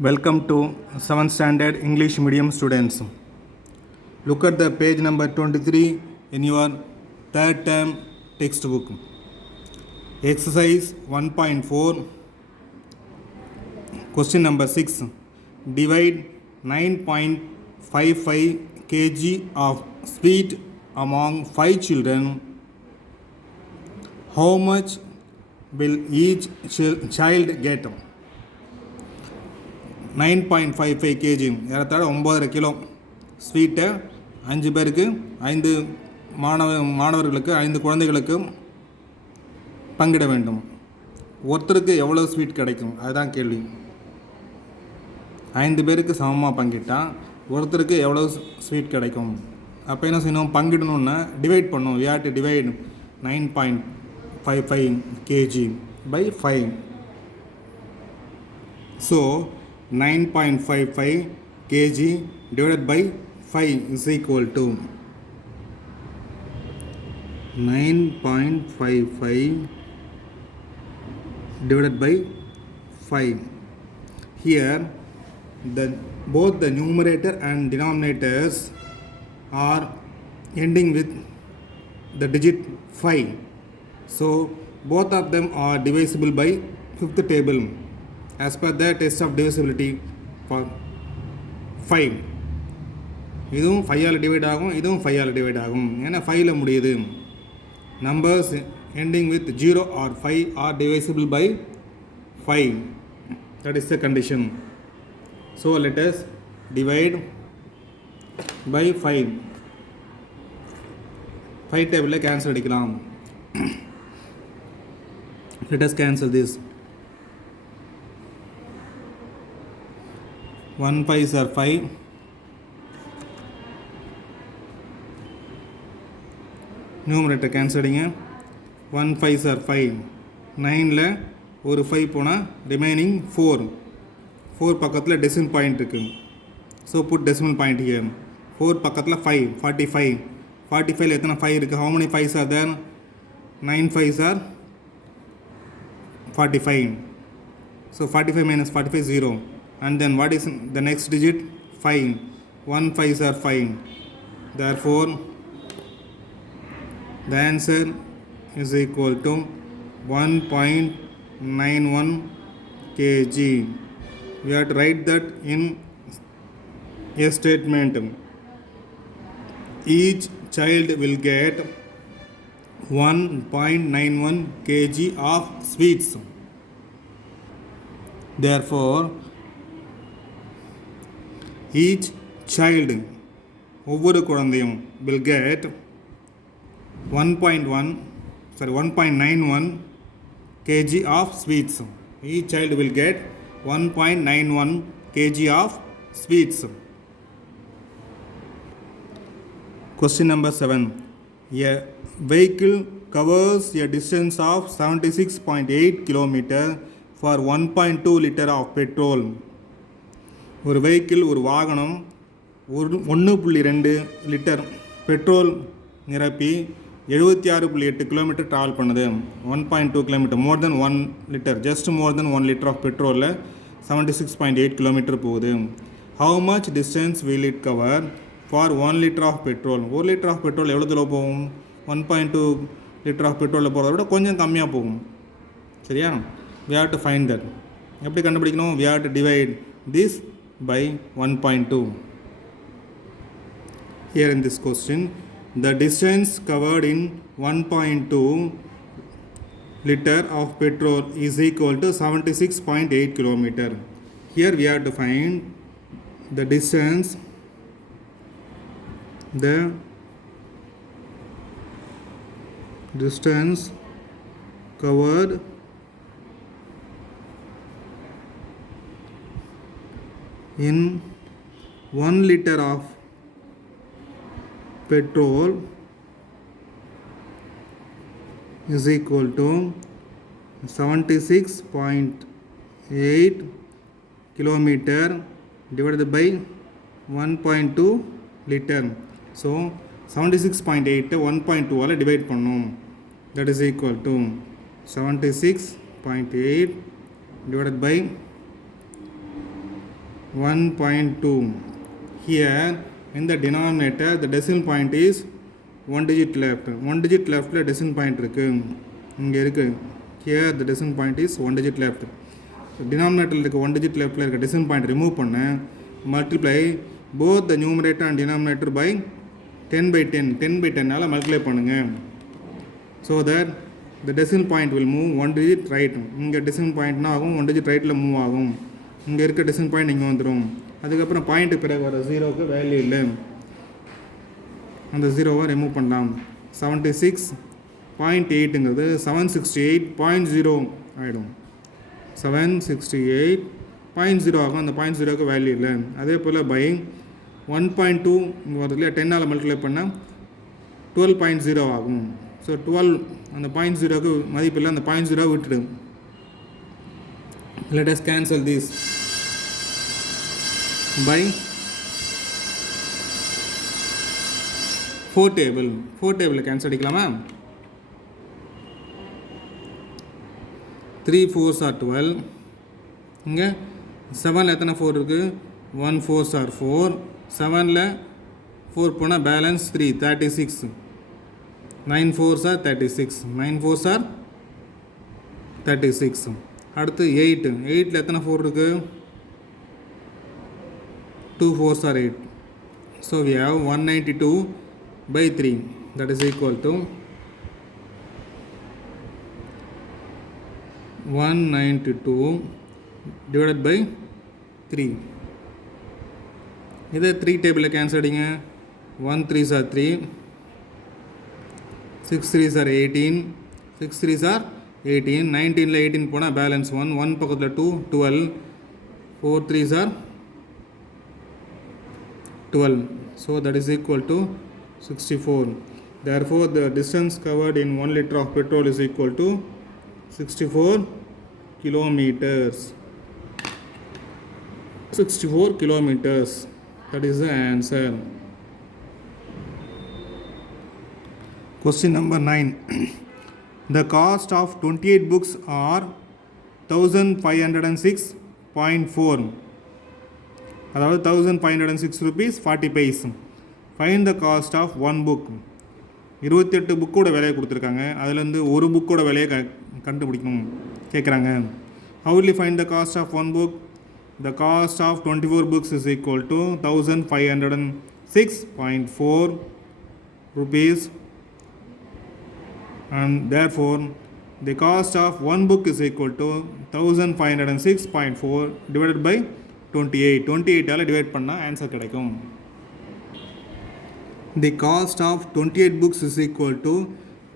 Welcome to 7th standard English medium students. Look at the page number 23 in your third term textbook. Exercise 1.4, question number 6. Divide 9.55 kg of sweet among 5 children. How much will each child get? 9.55 kg ஏறத்தாழ 9.5 கிலோ ஸ்வீட்டை 5 பேருக்கு 5 மாணவர்களுக்கு 5 குழந்தைகளுக்கு பங்கிட வேண்டும். ஒருத்தருக்கு எவ்வளோ ஸ்வீட் கிடைக்கும், அதுதான் கேள்வி. 5 பேருக்கு சமமாக பங்கிட்டால் ஒருத்தருக்கு எவ்வளோ ஸ்வீட் கிடைக்கும். அப்போ என்ன செய்யணும், பங்கிடணுன்னா டிவைட் பண்ணணும். we have to divide 9.55 kg by 5. So 9.55 kg divided by 5 is equal to 9.55 divided by 5. Here both the numerator and denominators are ending with the digit 5. So both of them are divisible by fifth table as per the test of divisibility for 5. இதுவும் 5ஆல் டிவைட் ஆகும், இதுவும் 5ஆல் டிவைட் ஆகும். ஏன்னா 5ல் முடியுது. Numbers ending with 0 or 5 are divisible by 5. That is the condition. So let us divide by 5. 5 table cancel அடிக்கலாம். Let us cancel this. 1 5s are 5. Numerator cancel அடிங்க. 1 5s are 5. 9ல் ஒரு 5 போனால் remaining 4. 4 பக்கத்தில் decimal point இருக்கு. So put decimal point here. 4 பக்கத்தில் 5, 45. 45ல் எத்தனை 5 இருக்குது? How many 5s are there? 9 5s are 45. So 45 minus 45 0. And then what is the next digit? 5. 1 5s are 5. Therefore the answer is equal to 1.91 kg. We have to write that in a statement. Each child will get 1.91 kg of sweets. Therefore each child, ஒவ்வொரு குழந்தையும், will get 1.91 kg of sweets. Each child will get 1.91 kg of sweets. Question number 7. A vehicle covers a distance of 76.8 km for 1.2 liter of petrol. ஒரு வெஹிக்கிள், ஒரு வாகனம் 1.2 litre petrol நிரப்பி 76.8 kilometre travel பண்ணுது. 1.2 kilometre, more than 1 litre, just more than 1 litre of பெட்ரோலில் 76.8 kilometre போகுது. How much distance will it cover for 1 litre of petrol? 1 litre of petrol எவ்வளோ தூரம் போகும்? 1.2 லிட்டர் ஆஃப் பெட்ரோலில் போகிறத விட கொஞ்சம் கம்மியாக போகும். சரியா? we have to find that. எப்படி கண்டுபிடிக்கணும்? we have to divide this by 1.2. Here in this question, the distance covered in 1.2 liter of petrol is equal to 76.8 kilometer. Here we have to find the distance, covered in 1 liter of petrol is equal to 76.8 kilometer divided by 1.2 liter. So 76.8 1.2 all divide பண்ணோம். That is equal to 76.8 divided by 1.2. Here in the denominator the decimal point is 1 digit left. 1 digit left la decimal point இருக்கு. இங்க இருக்கு. Here the decimal point is 1 digit left. So denominator இருக்க 1 digit left la இருக்க decimal point remove பண்ண multiply both the numerator and denominator by 10 by 10. 10 by 10 நால multiply பண்ணுங்க. So that the decimal point will move 1 digit right. இங்க decimal point என்ன ஆகும் 1 digit right ல move ஆகும். இங்க இருக்க decimal point இங்க வந்துரும். அதுக்கப்புறம் பாயிண்ட் பிறகு வர ஜீரோக்கு வேல்யூ இல்லை, அந்த ஜீரோவை ரிமூவ் பண்ணலாம். 76.8ங்கிறது 768.0 ஆகிடும். 768.0 ஆகும், அந்த 0.0க்கு வேல்யூ இல்லை. அதே போல் பை 1.2 இங்கே வருது இல்லையா, 10ஆல் மல்டிப்ளை பண்ணால் 12.0 ஆகும். ஸோ 12 அந்த 0.0க்கு மதிப்பு இல்லை, அந்த 0.0 விட்டுடும். Let us cancel this by 4 table. 4 table cancel அடிக்கலாமா? 3 4s are 12. இங்கே 7ல் எத்தனை 4 இருக்குது? 1 4s are 4. 7ல் 4 போனால் பேலன்ஸ் 3 36. 9 4s are 36. 9 4s are 36. அடுத்து 8. 8ல் எத்தனை 4 இருக்குது? 2 4s are 8. So we have 192 by 3, that is equal to 192 divided by 3. இதை 3 டேபிளில் கேன்சல் அடிங்க. 1 3s are 3, 6 3s are 18, 6 3s are 18, 19ல் 18 போனால் பேலன்ஸ் 1, 1 பக்கத்தில் 2 12, 4 3s are 12. So that is equal to 64. Therefore the distance covered in 1 liter of petrol is equal to 64 kilometers. 64 kilometers. That is the answer. Question number 9. The cost of 28 books are 1506.4. அதாவது 1506 rupees 40 paise. Find the cost of one book. 28 புக்கோட விலையை கொடுத்துருக்காங்க, அதுலேருந்து ஒரு புக்கோட விலையை கண்டுபிடிக்கணும் கேட்குறாங்க. How will you find the cost of one book? The cost of 24 books is equal to 1506.4 rupees, and therefore the cost of one book is equal to 1506.4 divided by 28. 28ஆல் டிவைட் பண்ணால் ஆன்சர் கிடைக்கும். The cost of 28 books is equal to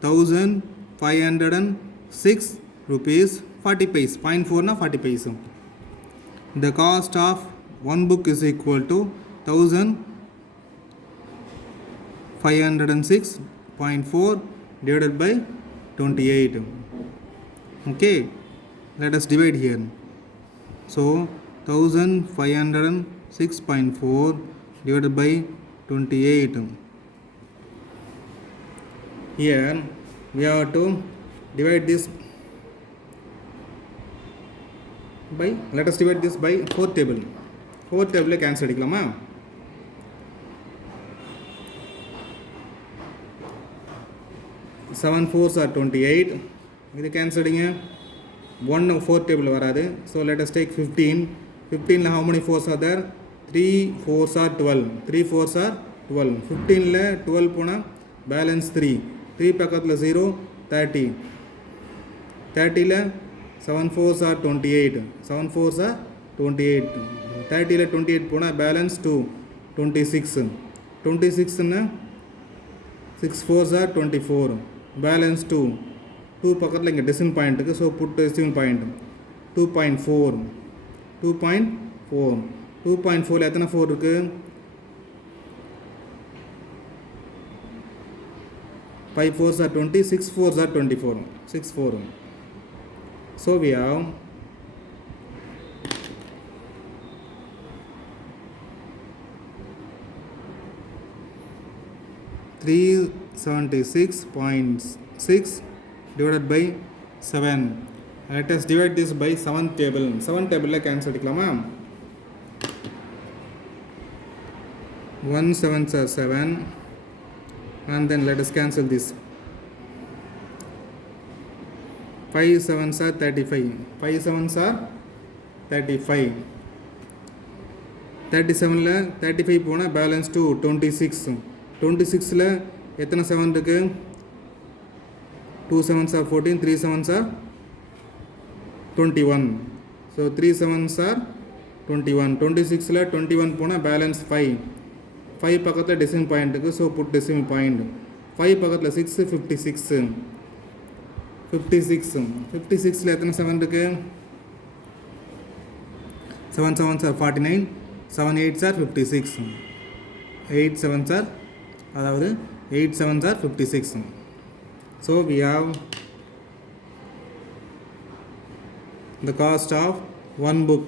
1506 rupees 40 paise. 0.4 na 40 paise. The cost of one book is equal to 1506.4 divided by 28. Okay, let us divide here. So 1506.4 divided by 28. Here we have to divide this by, let us divide this by 4th table. 4th table cancel அடிக்கலாமா? 7 4s are 28. இது cancel அடிங்க. 1 4th table வராது. So let us take 15. 15ல how many 4s are there? 3 4s are 12. 3 4s are 12. 15ல 12 போனால் பேலன்ஸ் 3. 3 பக்கத்தில் 0 30. 30ல 7 4s are 28. 7 4s are 28. 30ல 28 போனால் பேலன்ஸ் 2 26. 26ன்னா 6 4s are 24. பேலன்ஸ் 2. 2 பக்கத்தில் இங்கே டெசிமல் பாயிண்ட் இருக்குது, ஸோ புட் டெசிமல் பாயிண்ட் 2.4. 2.4. 2.4ல் எத்தனை 4 இருக்குது? 5 4s are 20, 6 4s are 24. 6 4. So we have 376.6 divided by 7. Let us divide this by 7th table. 7th table cancel அடிக்கலாமா? 1 7s are 7, and then let us cancel this. 5 7s are 35. 5 7s are 35. 37 ல 35 போனா பேலன்ஸ் 2 26. 26 ல எத்தனை 7 இருக்கு? 2 7s are 14, 3 7s are 21. So 3 7s are 21. 26 ல 21 போனா பேலன்ஸ் 5. 5 பக்கத்தில் decimal point இருக்குது, ஸோ புட் டெசிமல் பாயிண்ட். 5 பக்கத்தில் 6 56. 56 56ல எத்தனை 7 இருக்கு? 7 7s are 49, 7 8s are 56. 8 7s are, அதாவது 8 7s are 56. So we have the cost of one book,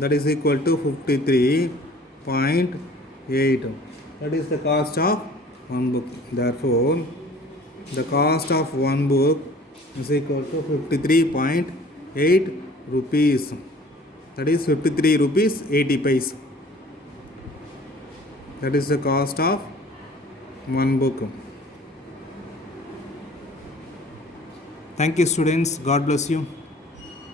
that is equal to 53.8. That is the cost of one book. Therefore the cost of one book is equal to 53.8 rupees. That is 53 rupees 80 paise. That is the cost of one book. Thank you students. God bless you.